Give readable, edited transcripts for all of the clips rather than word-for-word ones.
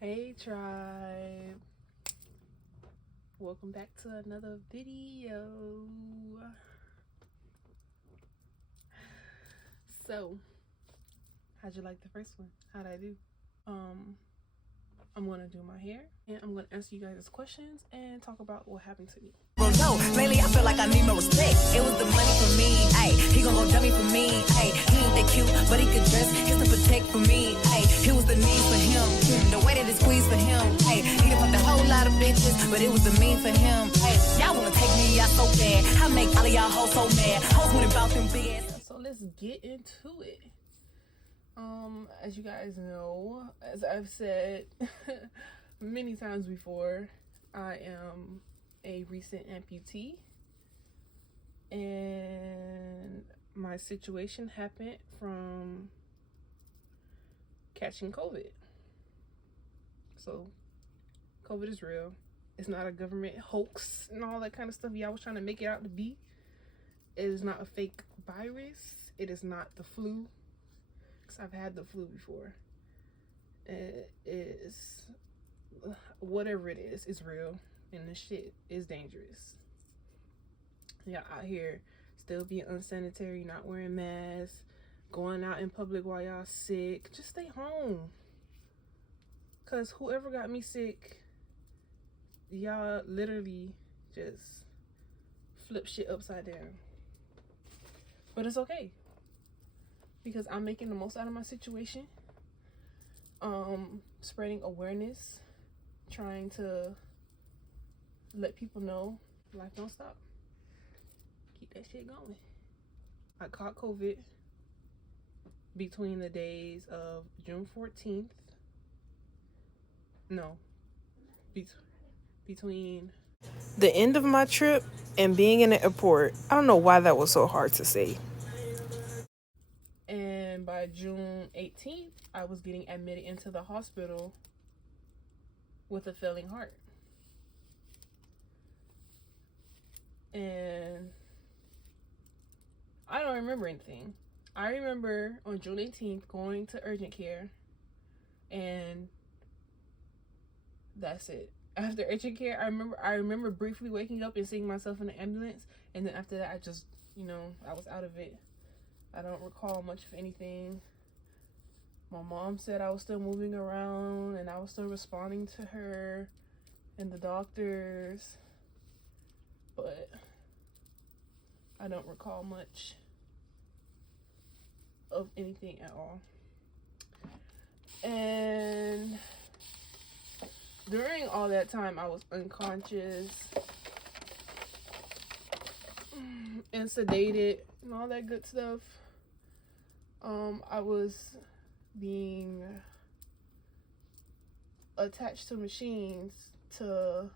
Hey tribe, welcome back to another video. So how'd you like the first one? How'd I do? I'm gonna do my hair and I'm gonna answer you guys' questions and talk about what happened to me. No, lately I feel like I need no respect. It was the money for me, ayy. He gon' go dummy for me, ayy. He ain't that cute, but he could dress just to protect for me, ayy. It was the need for him, the way that it squeezed for him, ayy. He done fucked a whole lot of bitches, but it was the mean for him, ayy. Y'all wanna take me out so bad, I make all of y'all hoes so mad. Hoes went about them big ass. So let's get into it. As you guys know, as I've said many times before, I am a recent amputee, and my situation happened from catching COVID. So COVID is real. It's not a government hoax and all that kind of stuff y'all was trying to make it out to be. It is not a fake virus. It is not the flu, because I've had the flu before. It is, whatever it is, it's real. And this shit is dangerous. Y'all out here still being unsanitary, not wearing masks, going out in public while y'all sick. Just stay home. Cause whoever got me sick, y'all literally just flip shit upside down. But it's okay, because I'm making the most out of my situation. Spreading awareness, trying to let people know life don't stop. Keep that shit going. I caught COVID between the days of June 14th. No, between the end of my trip and being in the airport. I don't know why that was so hard to say. And by June 18th, I was getting admitted into the hospital with a failing heart. And I don't remember anything. I remember on June 18th going to urgent care, and that's it. After urgent care, I remember briefly waking up and seeing myself in the ambulance, and then after that, I just, I was out of it. I don't recall much of anything. My mom said I was still moving around and I was still responding to her and the doctors, but I don't recall much of anything at all. And during all that time, I was unconscious and sedated and all that good stuff. I was being attached to machines to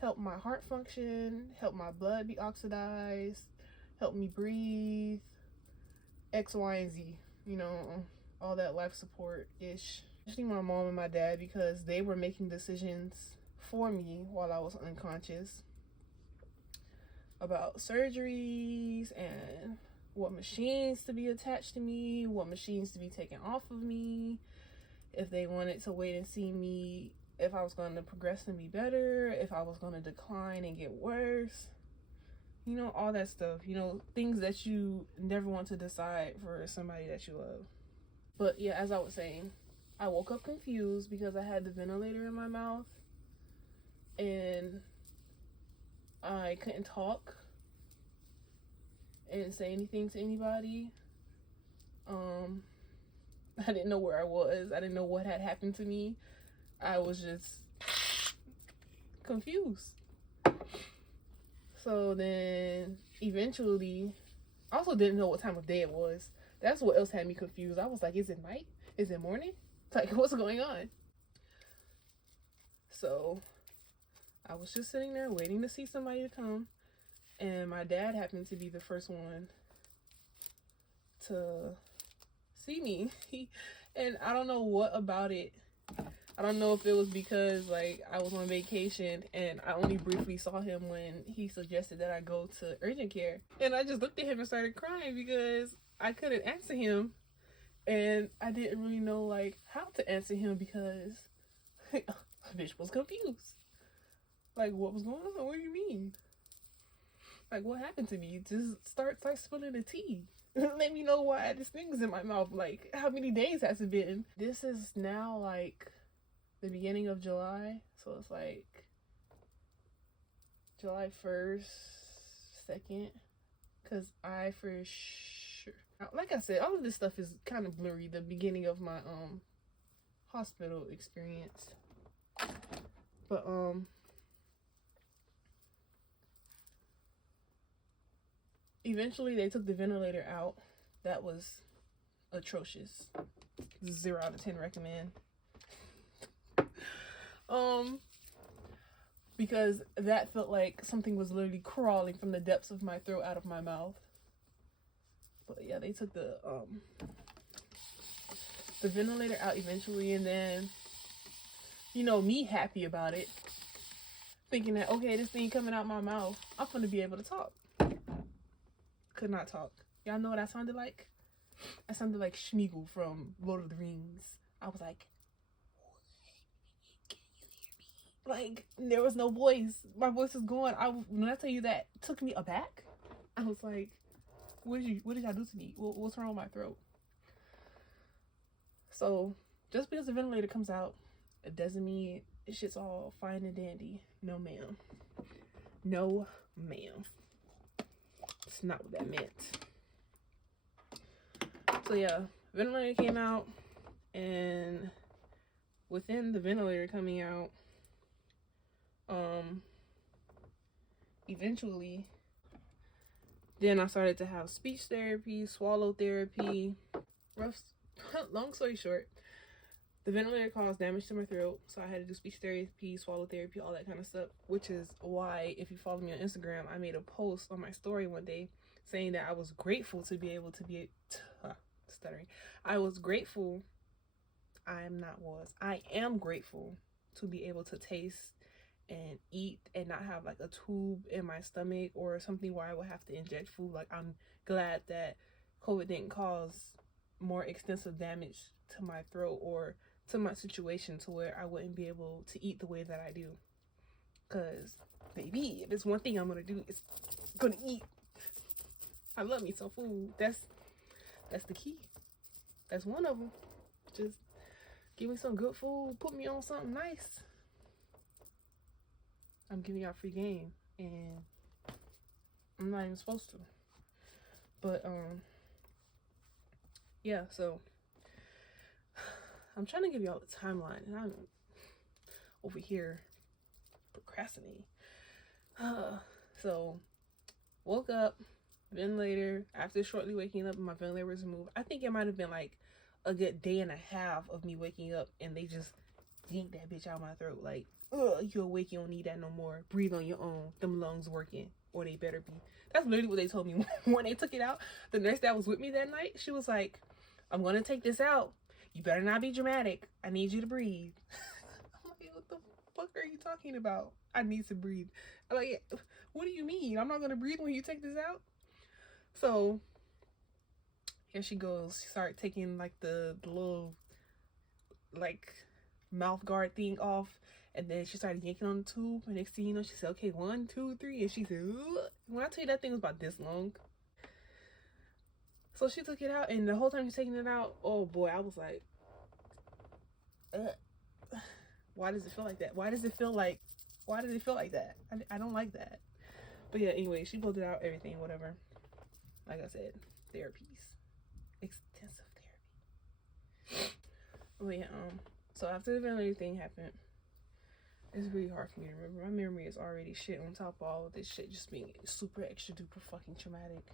help my heart function, help my blood be oxidized, help me breathe, X, Y, and Z, all that life support-ish. Especially my mom and my dad, because they were making decisions for me while I was unconscious about surgeries and what machines to be attached to me, what machines to be taken off of me, if they wanted to wait and see me, if I was going to progress and be better, if I was going to decline and get worse, all that stuff, things that you never want to decide for somebody that you love. But yeah, as I was saying, I woke up confused because I had the ventilator in my mouth and I couldn't talk and say anything to anybody. I didn't know where I was. I didn't know what had happened to me. I was just confused. So then eventually, I also didn't know what time of day it was. That's what else had me confused. I was like, is it night? Is it morning? Like, what's going on? So I was just sitting there waiting to see somebody to come. And my dad happened to be the first one to see me. And I don't know what about it. I don't know if it was because, I was on vacation and I only briefly saw him when he suggested that I go to urgent care. And I just looked at him and started crying because I couldn't answer him. And I didn't really know, how to answer him, because Bitch was confused. Like, what was going on? What do you mean? Like, what happened to me? Just start spilling the tea. Let me know why this thing's in my mouth. Like, how many days has it been? This is now like the beginning of July, so it's like July 1st, 2nd, because I for sure, like I said, all of this stuff is kind of blurry. The beginning of my hospital experience, but eventually they took the ventilator out. That was atrocious. 0 out of 10 recommend. Because that felt like something was literally crawling from the depths of my throat out of my mouth. But yeah, they took the ventilator out eventually, and then, you know, me happy about it, thinking that, okay, this thing coming out my mouth, I'm gonna be able to talk. Could not talk. Y'all know what I sounded like? I sounded like Schmeagol from Lord of the Rings. I was like, can you hear me? Like, there was no voice. My voice was gone. When I tell you that took me aback, I was like, what did y'all do to me? What's wrong with my throat? So, just because the ventilator comes out, it doesn't mean shit's all fine and dandy. No, ma'am. No, ma'am. It's not what that meant. So yeah, ventilator came out, and within the ventilator coming out, eventually, then I started to have speech therapy, swallow therapy. Long story short, the ventilator caused damage to my throat, so I had to do speech therapy, swallow therapy, all that kind of stuff, which is why, if you follow me on Instagram, I made a post on my story one day saying that I was grateful to be able to be stuttering. I am grateful to be able to taste and eat and not have like a tube in my stomach or something where I would have to inject food. Like, I'm glad that COVID didn't cause more extensive damage to my throat or to my situation to where I wouldn't be able to eat the way that I do. Cause baby, if it's one thing I'm gonna do, it's gonna eat. I love me some food. That's the key. That's one of them. Just give me some good food. Put me on something nice. I'm giving out free game, and I'm not even supposed to. But yeah. So I'm trying to give y'all the timeline, and I'm over here procrastinating. So woke up. Ventilator. After shortly waking up, my ventilator was removed. I think it might have been like a good day and a half of me waking up, and they just yanked that bitch out of my throat. Like, you're awake, you don't need that no more. Breathe on your own. Them lungs working, or they better be. That's literally what they told me when they took it out. The nurse that was with me that night, she was like, I'm gonna take this out. You better not be dramatic. I need you to breathe. I'm like, what the fuck are you talking about? I need to breathe. I'm like, what do you mean? I'm not gonna breathe when you take this out? So here she goes. She started taking like the little like mouth guard thing off, and then she started yanking on the tube. And next thing you know, she said, okay, 1, 2, 3, and she said, ugh. When I tell you that thing was about this long. So she took it out, and the whole time she's taking it out, oh boy, I was like, why does it feel like that? Why does it feel like that? I don't like that. But yeah, anyway, she pulled it out, everything, whatever. Like I said, therapies, extensive therapy. But yeah, so after the ventilator thing happened, it's really hard for me to remember. My memory is already shit on top of all of this shit just being super extra duper fucking traumatic.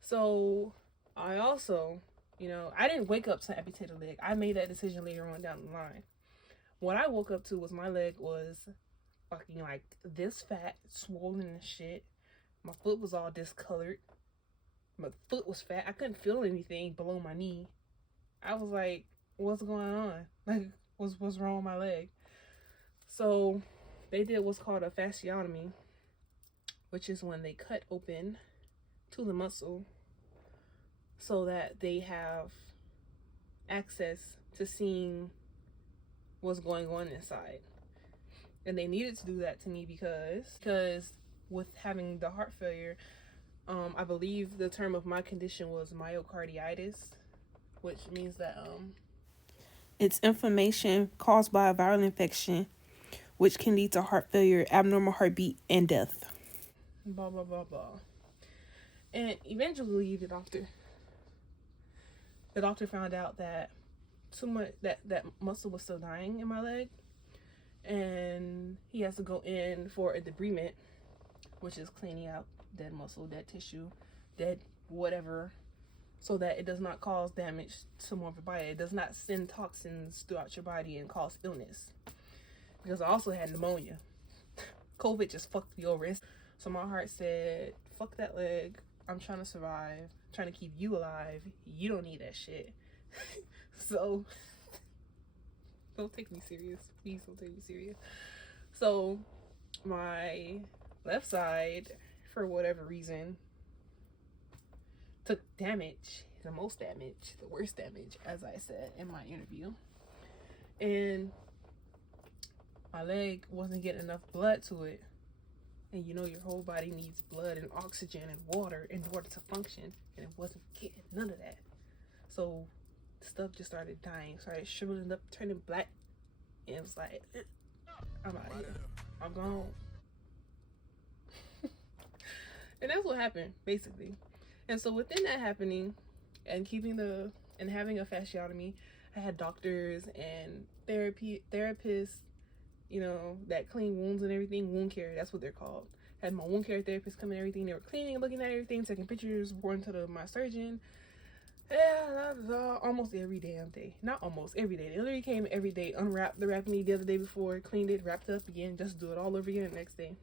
So I also, you know, I didn't wake up to amputated leg. I made that decision later on down the line. What I woke up to was my leg was fucking like this fat, swollen and shit. My foot was all discolored. My foot was fat. I couldn't feel anything below my knee. I was like, what's going on? Like, what's wrong with my leg? So they did what's called a fasciotomy, which is when they cut open to the muscle so that they have access to seeing what's going on inside. And they needed to do that to me because with having the heart failure, I believe the term of my condition was myocarditis, which means that it's inflammation caused by a viral infection, which can lead to heart failure, abnormal heartbeat, and death. Blah blah blah blah. And eventually, the doctor found out that too much that muscle was still dying in my leg, and he has to go in for a debridement, which is cleaning out dead muscle, dead tissue, dead whatever, so that it does not cause damage to more of your body. It does not send toxins throughout your body and cause illness. Because I also had pneumonia. COVID just fucked me over. So my heart said, fuck that leg. I'm trying to survive. I'm trying to keep you alive. You don't need that shit. So don't take me serious. Please don't take me serious. So my left side, for whatever reason, took damage. The most damage. The worst damage, as I said in my interview. And my leg wasn't getting enough blood to it. And you know your whole body needs blood and oxygen and water in order to function. And it wasn't getting none of that. So stuff just started dying. Started shriveling up, turning black. And it was like, I'm out of here. I'm gone. And that's what happened, basically. And so within that happening and having a fasciotomy, I had doctors and therapists, you know, that clean wounds and everything, wound care, that's what they're called. Had my wound care therapist come and everything. They were cleaning, looking at everything, taking pictures, reporting to my surgeon. Yeah, that was almost every damn day. Not almost every day. They literally came every day, unwrapped the wrapping the other day before, cleaned it, wrapped it up again, just do it all over again the next day.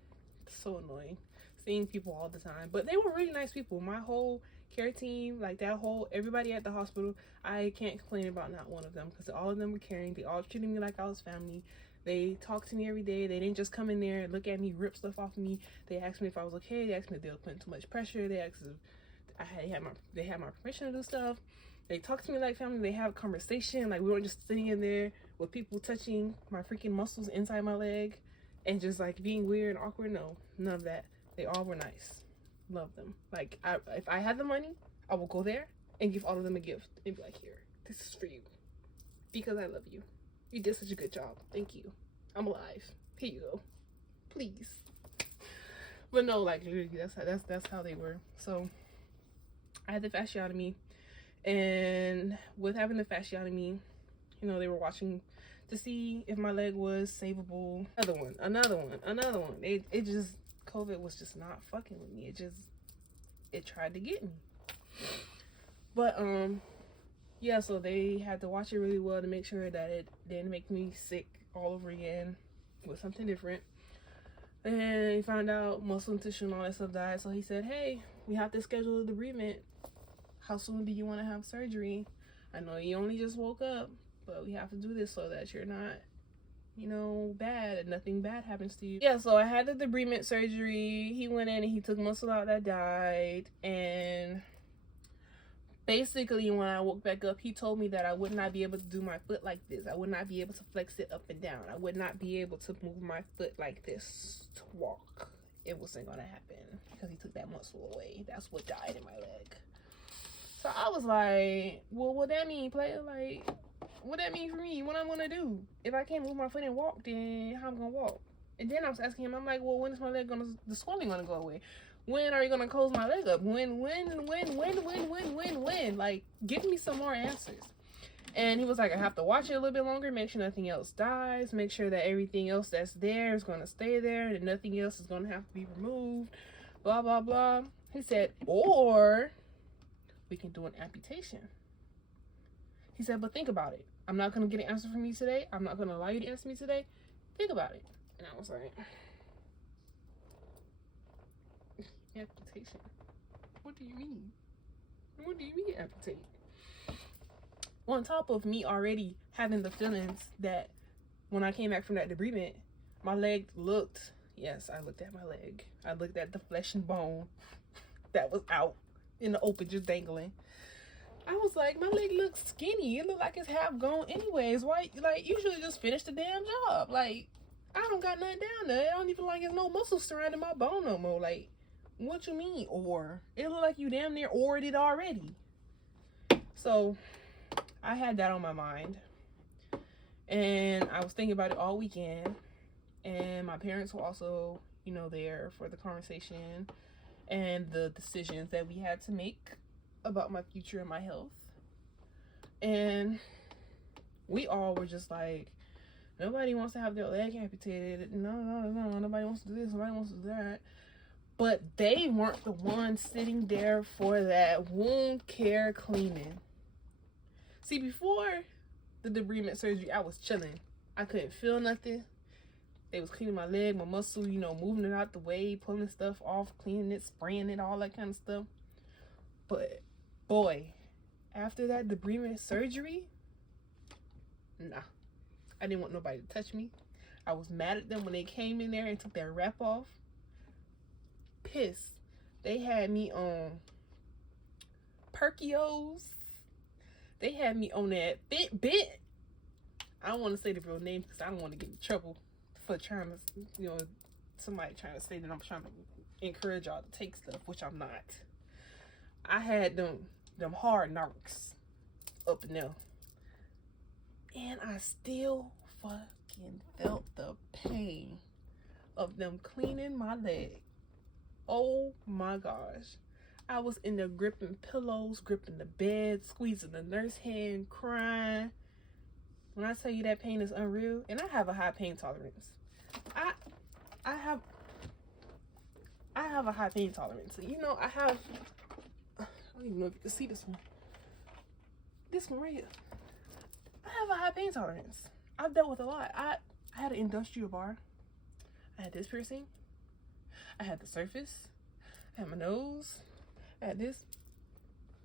It's so annoying. Seeing people all the time. But they were really nice people. My whole care team, like everybody at the hospital, I can't complain about not one of them, because all of them were caring. They all treated me like I was family. They talked to me every day. They didn't just come in there and look at me, rip stuff off of me. They asked me if I was okay. They asked me if they were putting too much pressure. They asked if they had my permission to do stuff. They talked to me like family. They have a conversation. Like, we weren't just sitting in there with people touching my freaking muscles inside my leg and just like being weird and awkward. No, none of that. They all were nice. Love them. Like, if I had the money, I will go there and give all of them a gift and be like, here, this is for you, because I love you. You did such a good job. Thank you. I'm alive. Here you go. Please. But no, like, literally, that's how they were. So I had the fasciotomy, and with having the fasciotomy, you know, they were watching to see if my leg was savable. Another one. It just, COVID was just not fucking with me. It tried to get me. But yeah, so they had to watch it really well to make sure that it didn't make me sick all over again with something different. And he found out muscle and tissue and all that stuff died. So he said, hey, we have to schedule a debridement. How soon do you want to have surgery? I know you only just woke up, but we have to do this so that you're not, you know, bad and nothing bad happens to you. Yeah, so I had the debridement surgery. He went in and he took muscle out that died. And basically, when I woke back up, he told me that I would not be able to do my foot like this. I would not be able to flex it up and down. I would not be able to move my foot like this to walk. It wasn't going to happen because he took that muscle away. That's what died in my leg. So I was like, well, what that mean, player? Like, what that mean for me? What I'm going to do? If I can't move my foot and walk, then how I'm going to walk? And then I was asking him, I'm like, well, when is my leg the swelling going to go away? When are you going to close my leg up? When? Like, give me some more answers. And he was like, I have to watch it a little bit longer, make sure nothing else dies, make sure that everything else that's there is going to stay there, and nothing else is going to have to be removed, blah, blah, blah. He said, or we can do an amputation. He said, but think about it. I'm not going to get an answer from you today. I'm not going to allow you to answer me today. Think about it. And I was like, amputation? What do you mean? What do you mean amputate? On top of me already having the feelings that when I came back from that debridement, my leg looked, yes, I looked at my leg. I looked at the flesh and bone that was out in the open, just dangling. I was like, my leg looks skinny. It look like it's half gone anyways. Why, like, you should just finish the damn job. Like, I don't got nothing down there. I don't even like there's no muscle surrounding my bone no more. Like, what you mean, or? It look like you damn near ored it already. So, I had that on my mind. And I was thinking about it all weekend. And my parents were also, you know, there for the conversation and the decisions that we had to make about my future and my health. And we all were just like, nobody wants to have their leg amputated. No, nobody wants to do this, nobody wants to do that. But they weren't the ones sitting there for that wound care cleaning. See, before the debridement surgery, I was chilling. I couldn't feel nothing. They was cleaning my leg, my muscle, you know, moving it out the way, pulling stuff off, cleaning it, spraying it, all that kind of stuff. But boy, after that debridement surgery, nah, I didn't want nobody to touch me. I was mad at them when they came in there and took that wrap off. Pissed. They had me on Perkios. They had me on that Fitbit. I don't want to say the real name because I don't want to get in trouble for trying to, you know, somebody trying to say that I'm trying to encourage y'all to take stuff, which I'm not. I had them hard narcs up in there. And I still fucking felt the pain of them cleaning my leg. Oh my gosh. I was in there gripping pillows, gripping the bed, squeezing the nurse hand, crying. When I tell you that pain is unreal, and I have a high pain tolerance. I have a high pain tolerance. You know, I don't even know if you can see this one. This one right here. I have a high pain tolerance. I've dealt with a lot. I had an industrial bar. I had this piercing. I had the surface. I had my nose. I had this.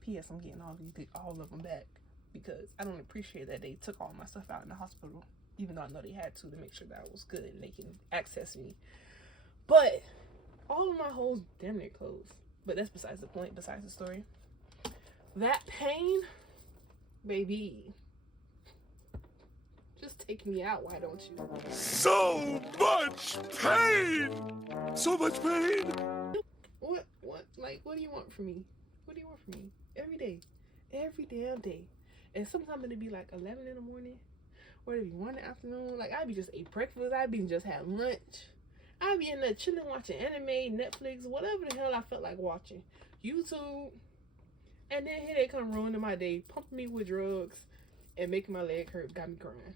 P.S. I'm getting all of them back because I don't appreciate that they took all my stuff out in the hospital, even though I know they had to make sure that I was good and they can access me. But all of my holes damn near closed. But that's besides the point, besides the story. That pain, baby, just take me out, why don't you? So much pain! So much pain! What? Like, what do you want from me? What do you want from me? Every day. Every damn day. And sometimes it'd be like 11 in the morning, or it'd be 1 in the afternoon. Like, I'd be just ate breakfast, I'd be just had lunch. I'd be in there chilling, watching anime, Netflix, whatever the hell I felt like watching. YouTube. And then here they come ruining my day, pumping me with drugs, and making my leg hurt, got me crying.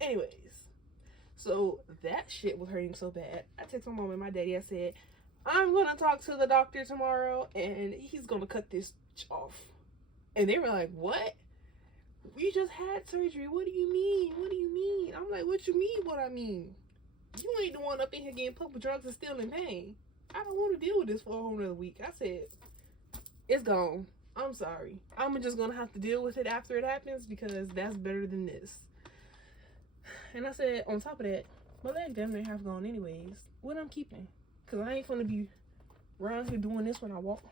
Anyways, so that shit was hurting so bad. I texted my mom and my daddy. I said, I'm going to talk to the doctor tomorrow, and he's going to cut this off. And they were like, what? We just had surgery. What do you mean? What do you mean? I'm like, what you mean what I mean? You ain't the one up in here getting pumped with drugs and still in pain. I don't want to deal with this for a whole nother week. I said, it's gone. I'm sorry. I'm just going to have to deal with it after it happens because that's better than this. And I said, on top of that, my leg damn near half gone anyways. What I'm keeping? Because I ain't going to be around here doing this when I walk.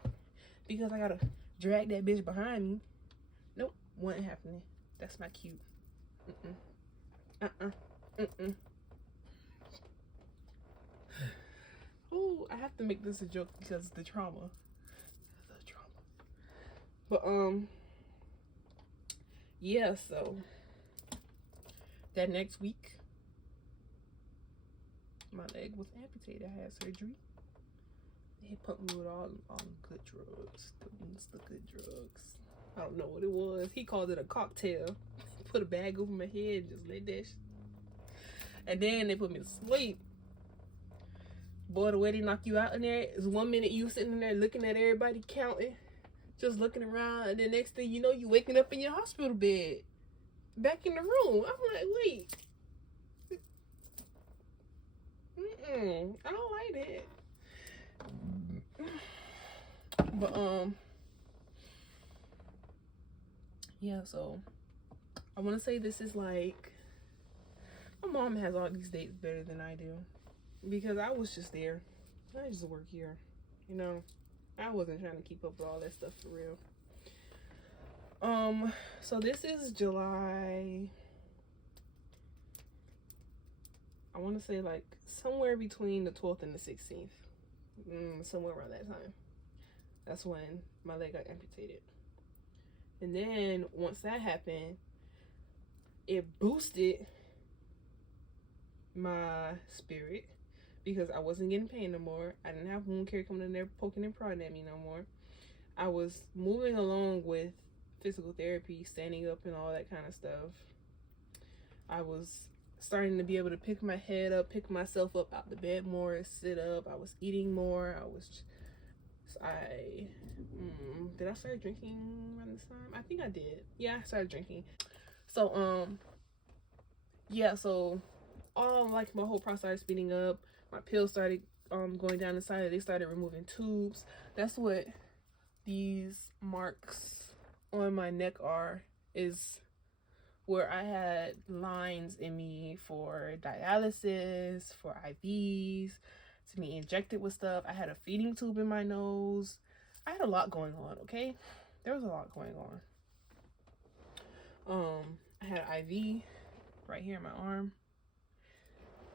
Because I got to drag that bitch behind me. Nope. Wasn't happening. That's not cute. Oh, I have to make this a joke because of the trauma. But, yeah, so that next week, my leg was amputated. I had surgery. They pumped me with all the good drugs. The good drugs. I don't know what it was. He called it a cocktail. Put a bag over my head, just let that and then they put me to sleep. Boy, the way they knock you out in there is 1 minute you sitting in there looking at everybody counting, just looking around, and the next thing you know, you waking up in your hospital bed, back in the room. I'm like, wait. I don't like that. But, yeah, so I want to say this is like, my mom has all these dates better than I do because I was just there. I just work here, you know. I wasn't trying to keep up with all that stuff for real. So this is July. I want to say like somewhere between the 12th and the 16th. Somewhere around that time. That's when my leg got amputated. And then once that happened, it boosted my spirit because I wasn't getting pain no more. I didn't have wound care coming in there poking and prodding at me no more. I was moving along with physical therapy, standing up and all that kind of stuff. I was starting to be able to pick my head up, pick myself up out the bed more, sit up. I was eating more. Did I start drinking around this time? I think I did. Yeah, I started drinking. So so all like my whole process started speeding up. My pills started going down inside. They started removing tubes. That's what these marks on my neck are, is where I had lines in me for dialysis, for IVs, to be injected with stuff. I had a feeding tube in my nose. I had a lot going on, okay? There was a lot going on. I had an IV right here in my arm.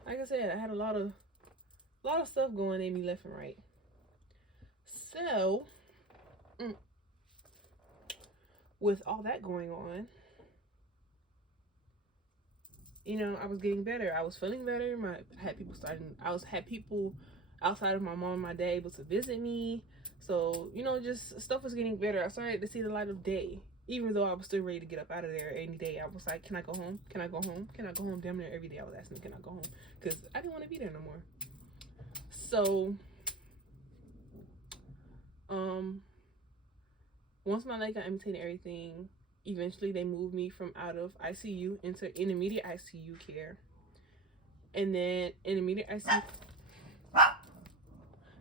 Like I said, I had a lot of stuff going in me left and right. So, with all that going on, you know, I was getting better. I was feeling better. I had people outside of my mom and my dad able to visit me. So, you know, just stuff was getting better. I started to see the light of day. Even though I was still ready to get up out of there any day, I was like, can I go home? Can I go home? Can I go home? Damn near every day I was asking, can I go home? Because I didn't want to be there no more. So, once my leg got amputated and everything, eventually they moved me from out of ICU into intermediate ICU care. And then intermediate ICU...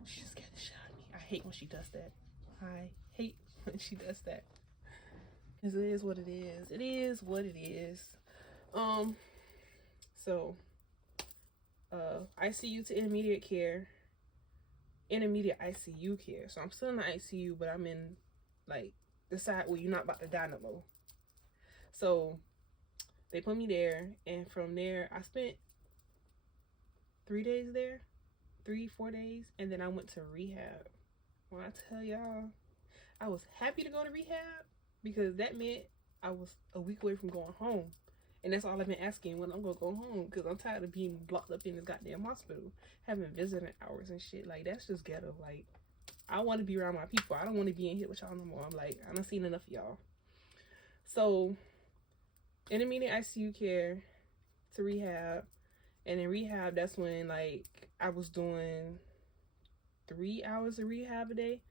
She just scared the shit out of me. I hate when she does that. I hate when she does that. Because it is what it is. It is what it is. So, ICU to intermediate care. Intermediate ICU care. So I'm still in the ICU, but I'm in, like, the side where you're not about to die no more. So, they put me there, and from there, I spent 3 days there. 3-4 days, and then I went to rehab. When I tell y'all, I was happy to go to rehab, because that meant I was a week away from going home. And that's all I've been asking, when I'm gonna go home, because I'm tired of being blocked up in this goddamn hospital, having visiting hours and shit. Like, that's just ghetto. Like, I want to be around my people. I don't want to be in here with y'all no more. I'm like, I done seen enough of y'all. So, intermediate ICU care to rehab. And in rehab, that's when, like, I was doing 3 hours of rehab a day.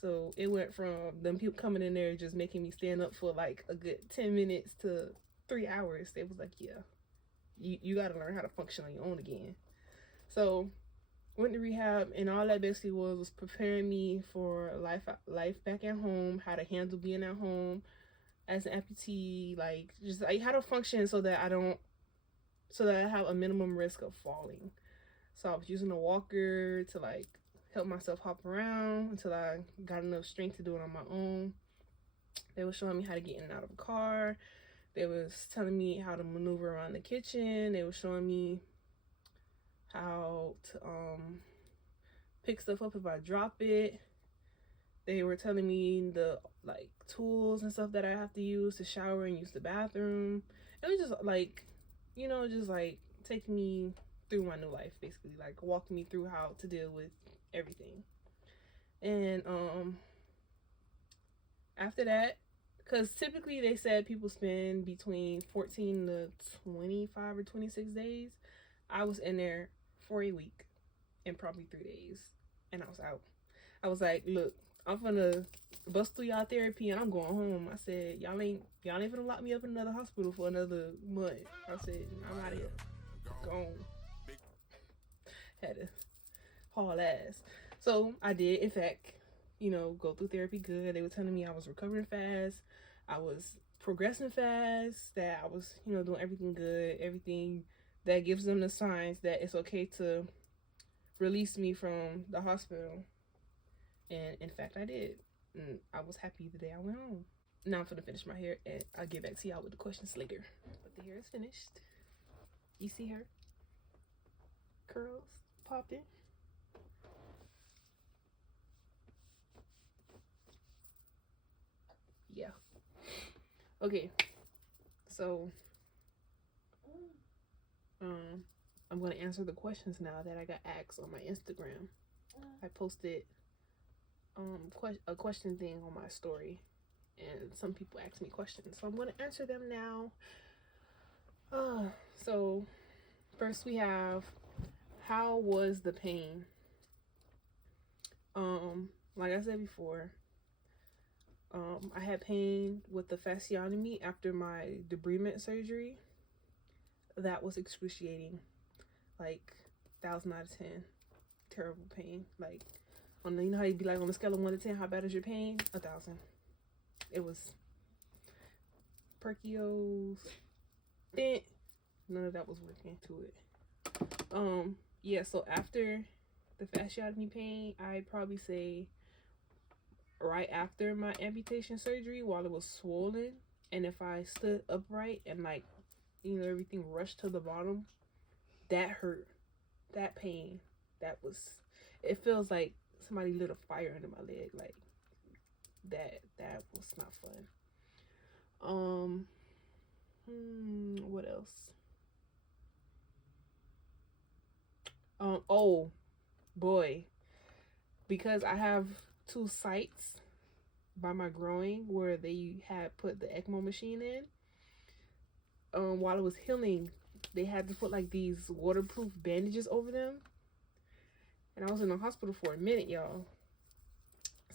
So it went from them people coming in there just making me stand up for like a good 10 minutes to 3 hours. They was like, yeah, you got to learn how to function on your own again. So went to rehab, and all that basically was preparing me for life back at home, how to handle being at home as an amputee, like just like how to function so that I have a minimum risk of falling. So I was using a walker to like help myself hop around until I got enough strength to do it on my own. They were showing me how to get in and out of a car. They was telling me how to maneuver around the kitchen. They were showing me how to pick stuff up if I drop it. They were telling me the like tools and stuff that I have to use to shower and use the bathroom. It was just like, you know, just like taking me through my new life, basically, like walking me through how to deal with everything. And after that, because typically they said people spend between 14 to 25 or 26 days. I was in there for a week and probably 3 days, and I was out. I was like, look, I'm gonna bust through y'all therapy and I'm going home. I said, y'all ain't gonna lock me up in another hospital for another month. I said, I'm out of here. Gone. Had to haul ass. So I did, in fact, you know, go through therapy good. They were telling me I was recovering fast. I was progressing fast, that I was, you know, doing everything good, everything that gives them the signs that it's okay to release me from the hospital. And in fact, I did. And I was happy the day I went home. Now I'm gonna finish my hair, and I'll get back to y'all with the questions later. But the hair is finished. You see her? Curls popping. Yeah. Okay. So, I'm gonna answer the questions now that I got asked on my Instagram. I posted a question thing on my story, and some people asked me questions, so I'm gonna answer them now. So first we have, how was the pain? Like I said before, I had pain with the fasciotomy after my debridement surgery. That was excruciating. Like 1,000 out of 10. Terrible pain. Like, you know how you'd be like on a scale of 1 to 10, how bad is your pain? 1,000. It was perkios, bent. None of that was working to it. Yeah, so after the fasciotomy pain, I'd probably say right after my amputation surgery while it was swollen, and if I stood upright and like, you know, everything rushed to the bottom, that hurt. That pain, that was, it feels like somebody lit a fire under my leg. Like that was not fun. What else? Oh boy, because I have 2 sites by my groin where they had put the ECMO machine in. While it was healing, they had to put like these waterproof bandages over them, and I was in the hospital for a minute, y'all.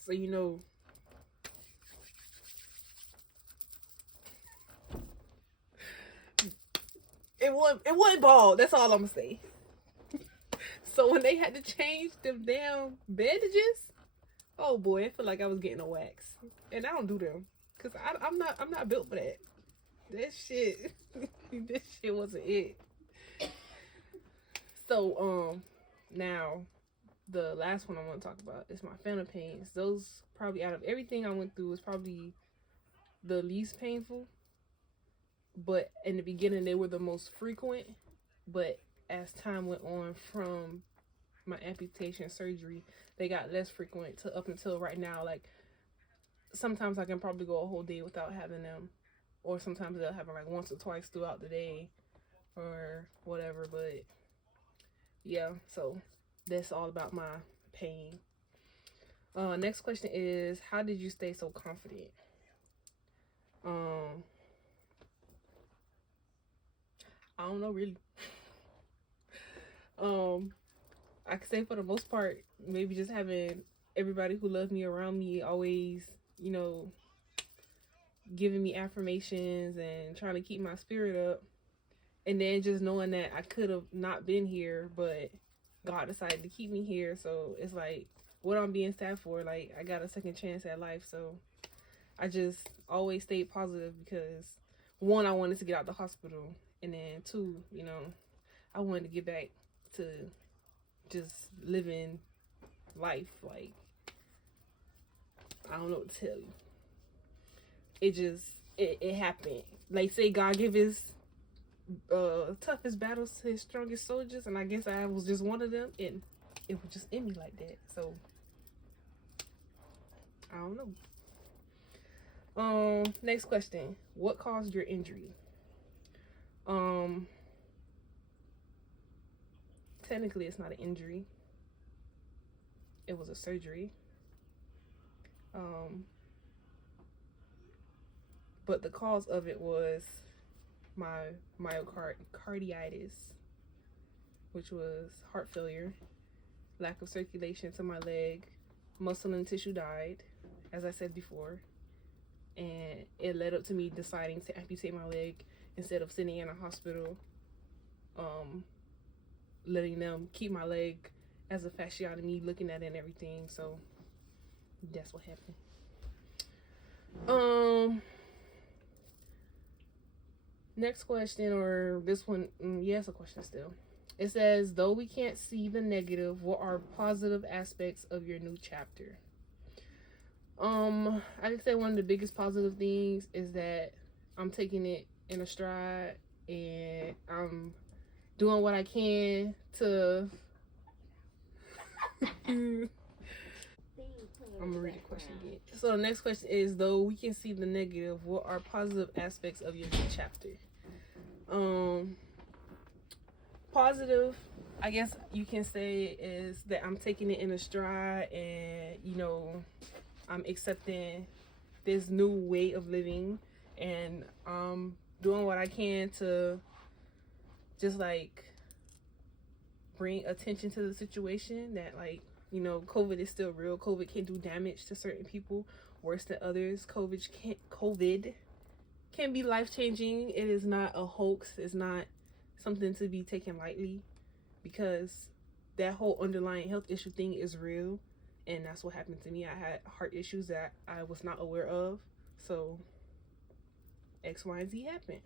So you know, it wasn't bald. That's all I'm gonna say. So when they had to change them damn bandages, oh boy, I feel like I was getting a wax, and I don't do them because I'm not built for that. That shit, this shit wasn't it. So now the last one I want to talk about is my phantom pains. Those probably, out of everything I went through, was probably the least painful. But in the beginning, they were the most frequent. But as time went on from my amputation surgery, they got less frequent to up until right now. Like, sometimes I can probably go a whole day without having them, or sometimes they'll happen like once or twice throughout the day or whatever. But yeah, so that's all about my pain. Next question is, how did you stay so confident? I don't know, really. I could say for the most part, maybe just having everybody who loves me around me always, you know, giving me affirmations and trying to keep my spirit up. And then just knowing that I could have not been here, but God decided to keep me here. So it's like, what I'm being sad for, like, I got a second chance at life. So I just always stayed positive because, 1, I wanted to get out the hospital. And then 2, you know, I wanted to get back to just living life. Like, I don't know what to tell you. It happened. Like, say God give his toughest battles to his strongest soldiers, and I guess I was just one of them, and it was just in me like that. So I don't know. Next question. What caused your injury? Technically it's not an injury. It was a surgery. But the cause of it was my myocarditis, which was heart failure, lack of circulation to my leg, muscle and tissue died, as I said before, and it led up to me deciding to amputate my leg instead of sitting in a hospital, letting them keep my leg as a fasciotomy, looking at it and everything. So that's what happened. Next question, or this one, yeah, it's a question still. It says, though we can't see the negative, what are positive aspects of your new chapter? I can say one of the biggest positive things is that I'm taking it in a stride and I'm doing what I can to I'm gonna read the question again. So the next question is, though we can see the negative, what are positive aspects of your new chapter? Positive, I guess you can say, is that I'm taking it in a stride and, you know, I'm accepting this new way of living and doing what I can to just like bring attention to the situation that, like, you know, COVID is still real. COVID can do damage to certain people worse than others. COVID can be life-changing. It is not a hoax. It's not something to be taken lightly, because that whole underlying health issue thing is real, and that's what happened to me. I had heart issues that I was not aware of, so X, Y, and Z happened.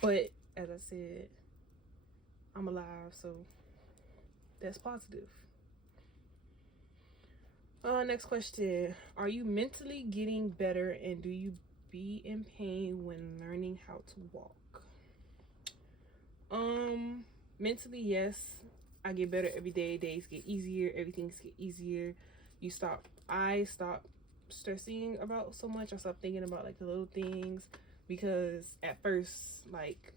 But as I said, I'm alive, so that's positive. Next question. Are you mentally getting better, and do you be in pain when learning how to walk? Mentally, yes. I get better every day. Days get easier. Everything's get easier. I stop stressing about so much. I stop thinking about like the little things, because at first, like,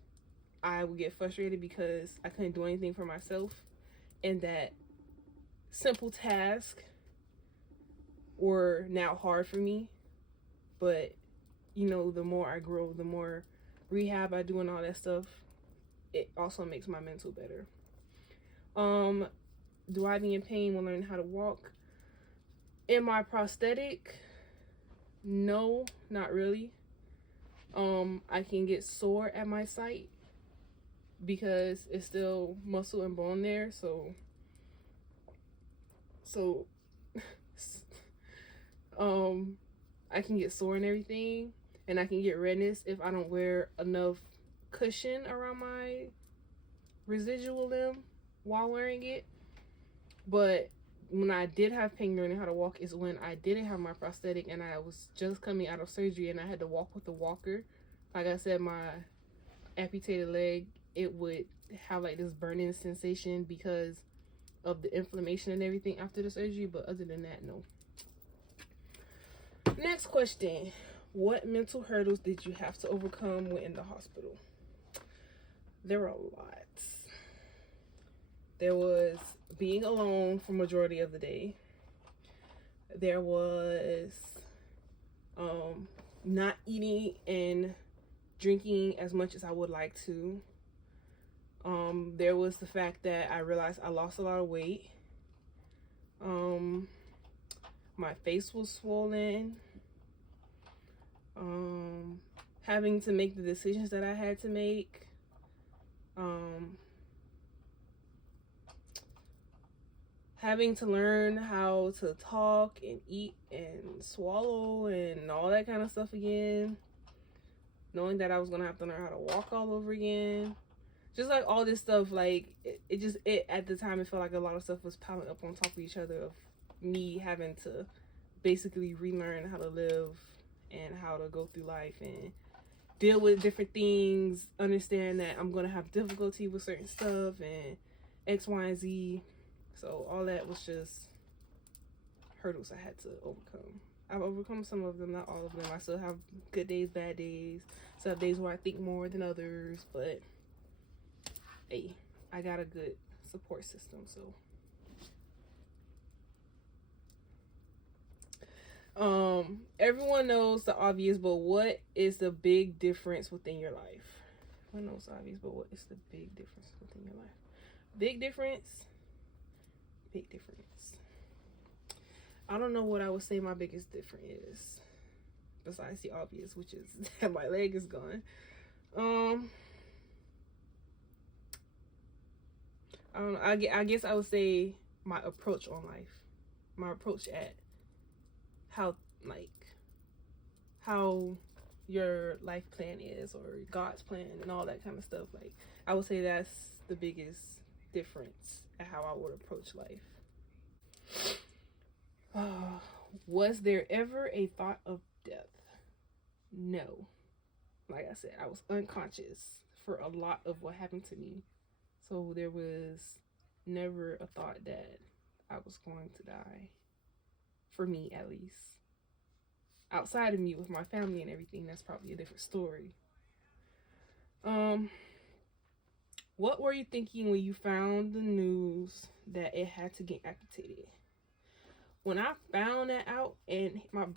I would get frustrated because I couldn't do anything for myself, and that simple task were now hard for me. But, you know, the more I grow, the more rehab I do and all that stuff, it also makes my mental better. Do I be in pain when learning how to walk? In my prosthetic, no, not really. I can get sore at my site because it's still muscle and bone there, so I can get sore and everything, and I can get redness if I don't wear enough cushion around my residual limb while wearing it. But when I did have pain learning how to walk is when I didn't have my prosthetic and I was just coming out of surgery and I had to walk with a walker. Like I said, my amputated leg, it would have like this burning sensation because of the inflammation and everything after the surgery, but other than that, no. Next question. What mental hurdles did you have to overcome when in the hospital? There were a lot. There was being alone for majority of the day. There was not eating and drinking as much as I would like to. There was the fact that I realized I lost a lot of weight. My face was swollen. Having to make the decisions that I had to make. Having to learn how to talk and eat and swallow and all that kind of stuff again. Knowing that I was gonna have to learn how to walk all over again. Just like all this stuff, like it at the time it felt like a lot of stuff was piling up on top of each other, of me having to basically relearn how to live and how to go through life and deal with different things, understand that I'm gonna have difficulty with certain stuff and X, Y, and Z. So all that was just hurdles I had to overcome. I've overcome some of them, not all of them. I still have good days, bad days. Still have days where I think more than others, but hey, I got a good support system, so. Everyone knows the obvious, but what is the big difference within your life? Everyone knows the obvious, but what is the big difference within your life? Big difference. Big difference. I don't know what I would say my biggest difference is, besides the obvious, which is that my leg is gone. I don't know. I guess I would say my approach on life, my approach at how your life plan is, or God's plan and all that kind of stuff. Like, I would say that's the biggest difference at how I would approach life. Was there ever a thought of death? No. Like I said, I was unconscious for a lot of what happened to me. So there was never a thought that I was going to die. For me, at least. Outside of me, with my family and everything, that's probably a different story. What were you thinking when you found the news that it had to get amputated? When I found that out and my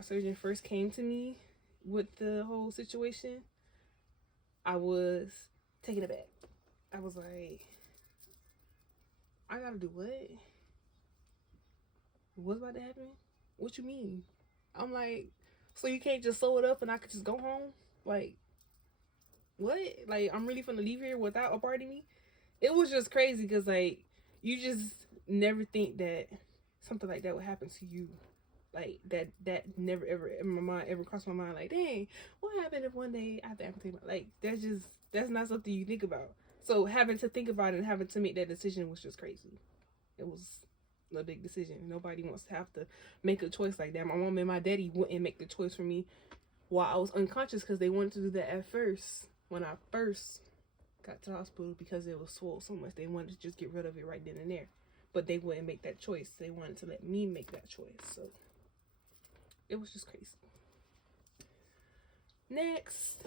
surgeon first came to me with the whole situation, I was taken aback. I was like, I gotta do what? What's about to happen? What you mean? I'm like, so you can't just sew it up and I could just go home? Like, what? Like, I'm really finna leave here without a part of me? It was just crazy because, like, you just never think that something like that would happen to you. Like, that never ever in my mind ever crossed my mind. Like, dang, what happened if one day I have to amputate my, like, that's not something you think about. So having to think about it and having to make that decision was just crazy. It was a big decision. Nobody wants to have to make a choice like that. My mom and my daddy wouldn't make the choice for me while I was unconscious because they wanted to do that at first. When I first got to the hospital, because it was swollen so much, they wanted to just get rid of it right then and there. But they wouldn't make that choice. They wanted to let me make that choice. So it was just crazy. Next,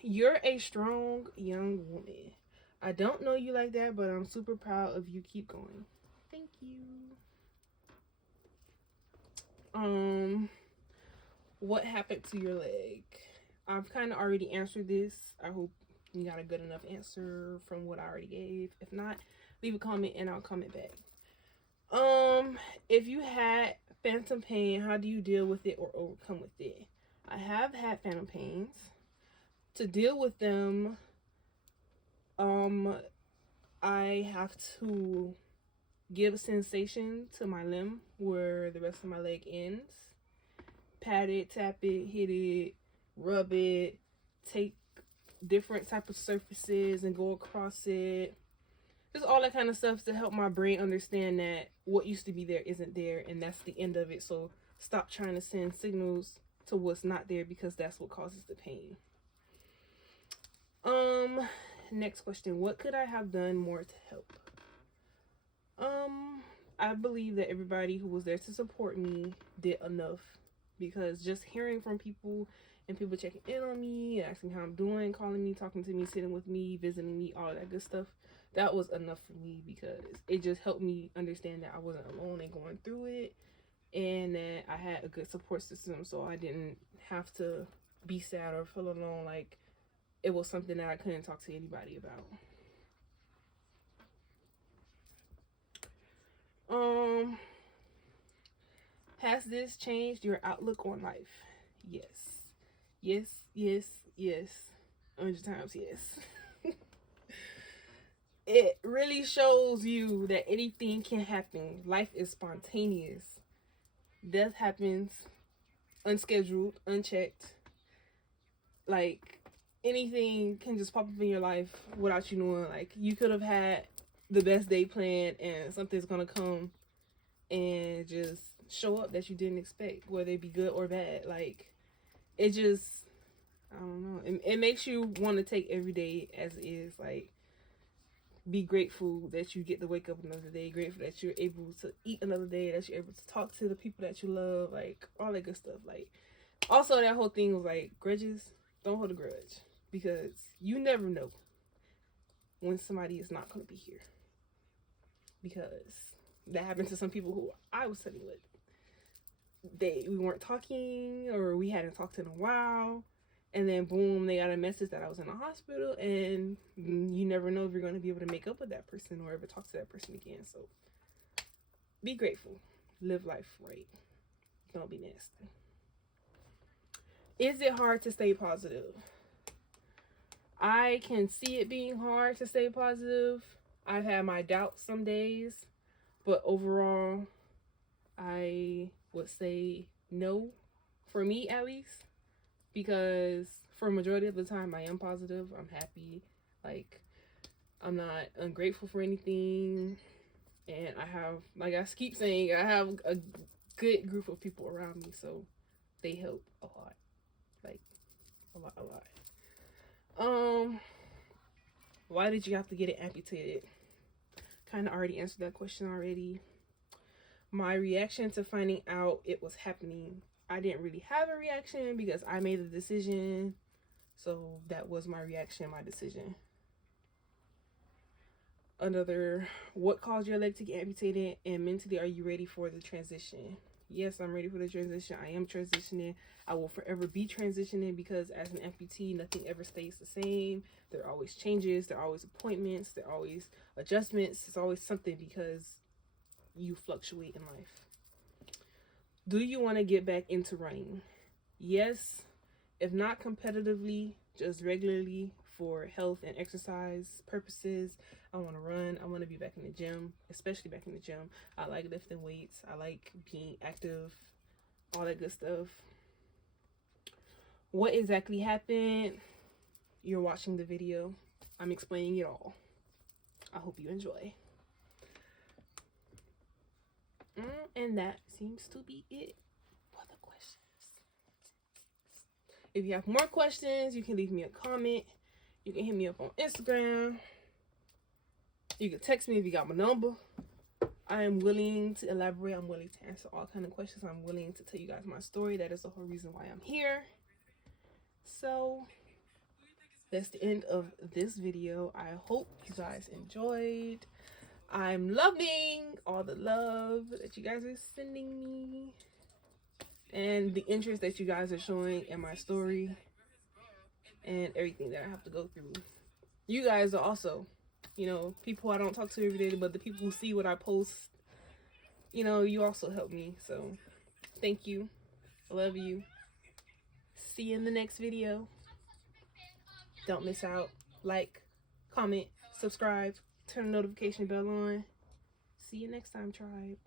you're a strong young woman. I don't know you like that, but I'm super proud of you. Keep going. Thank you. What happened to your leg? I've kind of already answered this. I hope you got a good enough answer from what I already gave. If not, leave a comment and I'll comment back. If you had phantom pain, how do you deal with it or overcome with it? I have had phantom pains. To deal with them, I have to give a sensation to my limb where the rest of my leg ends. Pat it, tap it, hit it, rub it, take different type of surfaces and go across it. Just all that kind of stuff to help my brain understand that what used to be there isn't there and that's the end of it. So stop trying to send signals to what's not there because that's what causes the pain. Next question. What could I have done more to help? I believe that everybody who was there to support me did enough, because just hearing from people and people checking in on me, asking how I'm doing, calling me, talking to me, sitting with me, visiting me, all that good stuff, that was enough for me, because it just helped me understand that I wasn't alone and going through it, and that I had a good support system, so I didn't have to be sad or feel alone like it was something that I couldn't talk to anybody about. Has this changed your outlook on life? Yes. Yes, yes, yes. 100 times yes. It really shows you that anything can happen. Life is spontaneous. Death happens unscheduled, unchecked. Like, anything can just pop up in your life without you knowing. Like, you could have had the best day planned and something's gonna come and just show up that you didn't expect, whether it be good or bad. Like, it just, I don't know, it makes you want to take every day as it is. Like, be grateful that you get to wake up another day, grateful that you're able to eat another day, that you're able to talk to the people that you love, like, all that good stuff. Like, also that whole thing was like, grudges, don't hold a grudge, because you never know when somebody is not going to be here, because that happened to some people who I was sitting with. We weren't talking, or we hadn't talked in a while, and then boom, they got a message that I was in a hospital, and you never know if you're going to be able to make up with that person or ever talk to that person again. So be grateful, live life right, don't be nasty. Is it hard to stay positive? I can see it being hard to stay positive. I've had my doubts some days, but overall, I would say no, for me at least, because for a majority of the time I am positive. I'm happy. Like, I'm not ungrateful for anything, and I have, like I keep saying, I have a good group of people around me, so they help a lot. Like, a lot. Why did you have to get it amputated? Kind of already answered that question already. My reaction to finding out it was happening, I didn't really have a reaction because I made the decision. So that was my reaction, my decision. Another, what caused your leg to get amputated, and mentally, are you ready for the transition? Yes, I'm ready for the transition. I am transitioning. I will forever be transitioning because as an amputee, nothing ever stays the same. There are always changes. There are always appointments. There are always adjustments. It's always something because you fluctuate in life. Do you want to get back into running? Yes, if not competitively, just regularly for health and exercise purposes. I want to run. I want to be back in the gym, especially back in the gym. I like lifting weights. I like being active, all that good stuff. What exactly happened? You're watching the video. I'm explaining it all. I hope you enjoy. And that seems to be it for the questions. If you have more questions, you can leave me a comment. You can hit me up on Instagram. You can text me if you got my number. I am willing to elaborate. I'm willing to answer all kind of questions. I'm willing to tell you guys my story. That is the whole reason why I'm here. So that's the end of this video. I hope you guys enjoyed. I'm loving all the love that you guys are sending me and the interest that you guys are showing in my story and everything that I have to go through. You guys are also, people I don't talk to every day, but the people who see what I post, you also help me. So thank you. I love you. See you in the next video. Don't miss out. Like, comment, subscribe, turn the notification bell on. See you next time, tribe.